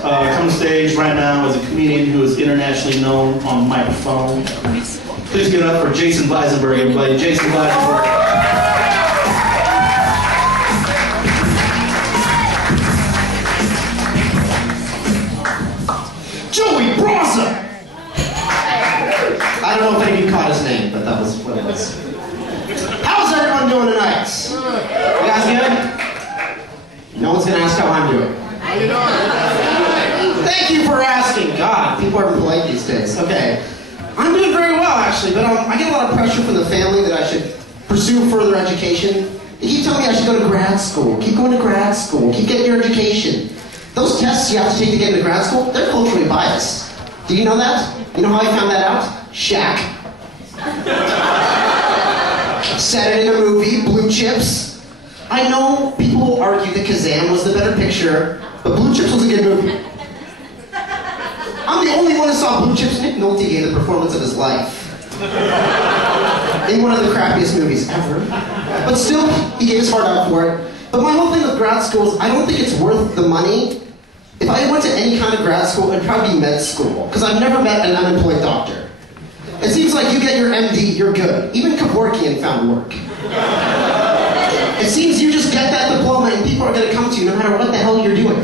Coming to stage right now is a comedian who is internationally known on the microphone. Please get up for Jason Visenberg, everybody. Jason Visenberg. Joey Bronson! I don't know if any of you caught his name, but that was what it was. How's everyone doing tonight? You guys good? No one's gonna ask how I'm doing. How you doing? Thank you for asking. God, people are polite these days. Okay. I'm doing very well, actually, but I get a lot of pressure from the family that I should pursue further education. They keep telling me I should go to grad school. Keep going to grad school. Keep getting your education. Those tests you have to take to get into grad school, they're culturally biased. Do you know that? You know how I found that out? Shaq. Said it in a movie, Blue Chips. I know people will argue that Kazam was the better picture, but Blue Chips was a good movie. I'm the only one who saw Blue Chips. Nick Nolte gave the performance of his life. In one of the crappiest movies ever. But still, he gave his heart out for it. But my whole thing with grad school is I don't think it's worth the money. If I went to any kind of grad school, it'd probably be med school, because I've never met an unemployed doctor. It seems like you get your MD, you're good. Even Kevorkian found work. It seems you just get that diploma and people are going to come to you no matter what the hell you're doing.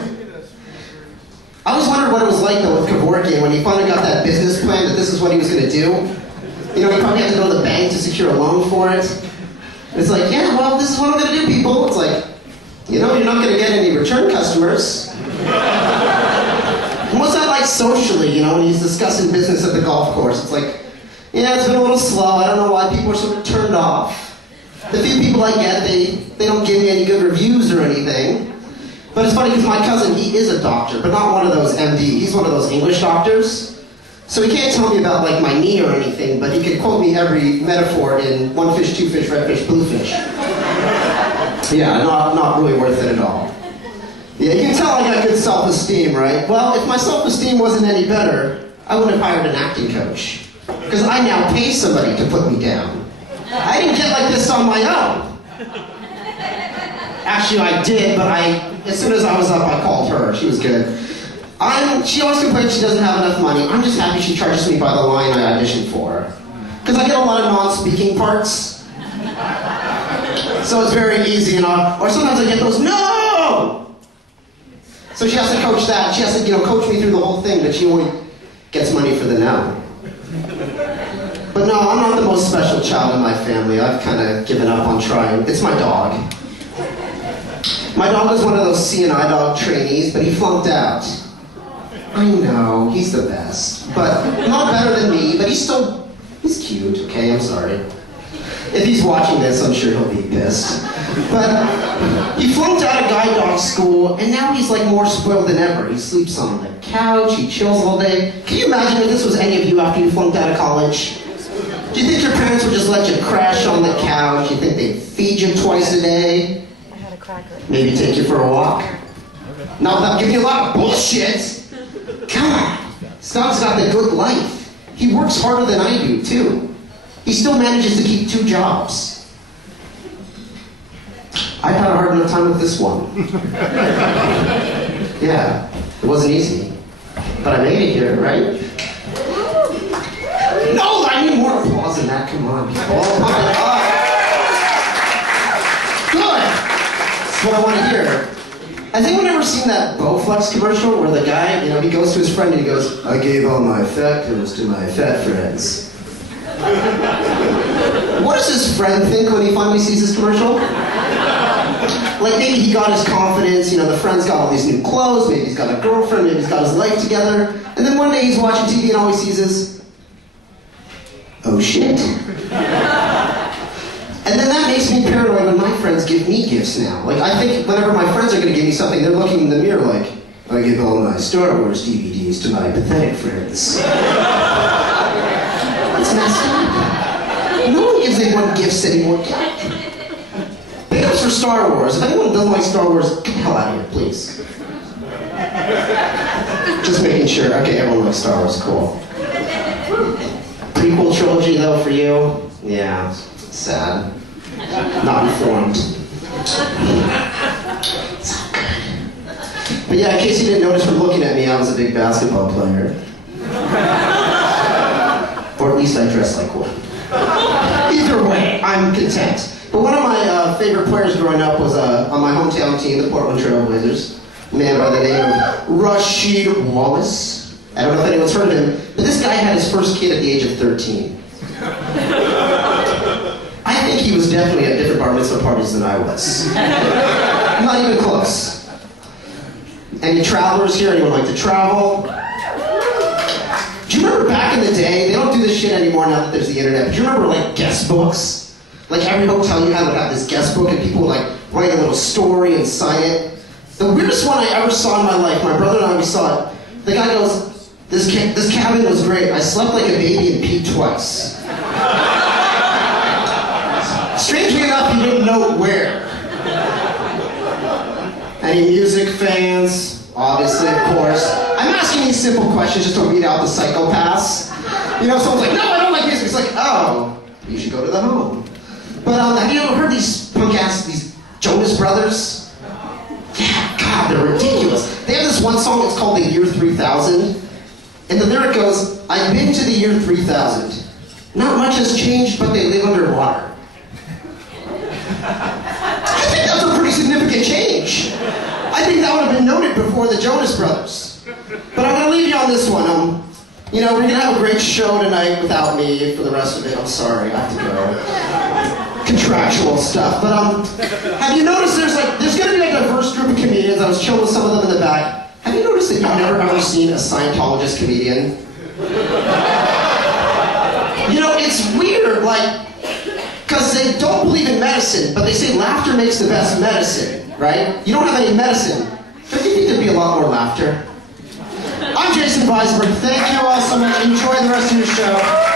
I always wondered what it was like though with Kevorkian when he finally got that business plan that this is what he was going to do. You know, he probably had to go to the bank to secure a loan for it. And it's like, yeah, well, this is what I'm going to do, people. It's like, you know, you're not going to get any return customers. And what's that like socially, you know, when he's discussing business at the golf course? It's like, yeah, it's been a little slow. I don't know why people are sort of turned off. The few people I get, they don't give me any good reviews or anything. But it's funny because my cousin, he is a doctor, but not one of those MD. He's one of those English doctors. So he can't tell me about like my knee or anything, but he could quote me every metaphor in one fish, two fish, red fish, blue fish. Yeah, not really worth it at all. Yeah, you can tell I got good self-esteem, right? Well, if my self-esteem wasn't any better, I would have hired an acting coach. Because I now pay somebody to put me down. I didn't get like this on my own. Actually, I did, but as soon as I was up, I called her. She was good. She always complains she doesn't have enough money. I'm just happy she charges me by the line I auditioned for. Because I get a lot of non-speaking parts. So it's very easy, you know. Or sometimes I get those, no! So she has to coach that. She has to, you know, coach me through the whole thing, but she only gets money for the no. But no, I'm not the most special child in my family. I've kind of given up on trying. It's my dog. My dog was one of those CNI dog trainees, but he flunked out. I know, he's the best. But not better than me, but he's cute, okay? I'm sorry. If he's watching this, I'm sure he'll be pissed. But he flunked out of guide dog school, and now he's like more spoiled than ever. He sleeps on the couch, he chills all day. Can you imagine if this was any of you after you flunked out of college? Do you think your parents would just let you crash on the couch? Do you think they'd feed you twice a day? I had a cracker. Maybe take you for a walk? Not without giving you a lot of bullshit. God, Scott's got the good life. He works harder than I do, too. He still manages to keep 2 jobs. I've had a hard enough time with this one. Yeah, it wasn't easy. But I made it here, right? No, I need more applause than that. Come on, people. Oh my God. Good. That's what I want to hear. Has anyone ever seen that Bowflex commercial where the guy, you know, he goes to his friend and he goes, I gave all my fat pills to my fat friends. What does his friend think when he finally sees this commercial? Like maybe he got his confidence, you know, the friend's got all these new clothes, maybe he's got a girlfriend, maybe he's got his life together, and then one day he's watching TV and all he sees is, oh shit. And then that makes me paranoid when my friends give me gifts now. Like I think whenever my friends are gonna give me something, they're looking in the mirror like, I give all my Star Wars DVDs to my pathetic friends. It's messed up. No one gives anyone gifts anymore. Big ups for Star Wars. If anyone doesn't like Star Wars, get the hell out of here, please. Just making sure. Okay, everyone likes Star Wars. Cool. Prequel trilogy, though, for you? Yeah, sad. Not informed. But yeah, in case you didn't notice from looking at me, a big basketball player. Or at least I dress like one. Either way, I'm content. But one of my favorite players growing up was on my hometown team, the Portland Trail Blazers. A man by the name of Rasheed Wallace. I don't know if anyone's heard of him, but this guy had his first kid at the age of 13. I think he was definitely at different bar mitzvah parties than I was. Not even close. Any travelers here? Anyone like to travel? Do you remember back in the day, they don't do this shit anymore now that there's the internet, but do you remember like guest books? Like every hotel you had would have this guest book and people would like write a little story and sign it. The weirdest one I ever saw in my life, my brother and I, we saw it. The guy goes, this cabin was great. I slept like a baby and peed twice. Strangely enough, he didn't know where. Any music fans? Obviously, of course. I'm asking these simple questions just to weed out the psychopaths. You know, someone's like, no, I don't like music. It's like, oh, you should go to the home. But have you ever heard these punk ass, these Jonas Brothers? Yeah, God, they're ridiculous. They have this one song, it's called The Year 3000. And the lyric goes, I've been to the year 3000. Not much has changed, but they live underwater. I think that's a pretty significant change. I think that would have been noted before the Jonas Brothers. But I'm going to leave you on this one. You know, we're going to have a great show tonight without me for the rest of it. I'm sorry, I have to go. Contractual stuff. But have you noticed there's going to be a diverse group of comedians. I was chilling with some of them in the back. Have you noticed that you've never ever seen a Scientologist comedian? You know, it's weird, like, because they don't believe in medicine, but they say laughter makes the best medicine, right? You don't have any medicine. Don't you think there'd be a lot more laughter? I'm Visenberg. Thank you all so much. Enjoy the rest of your show.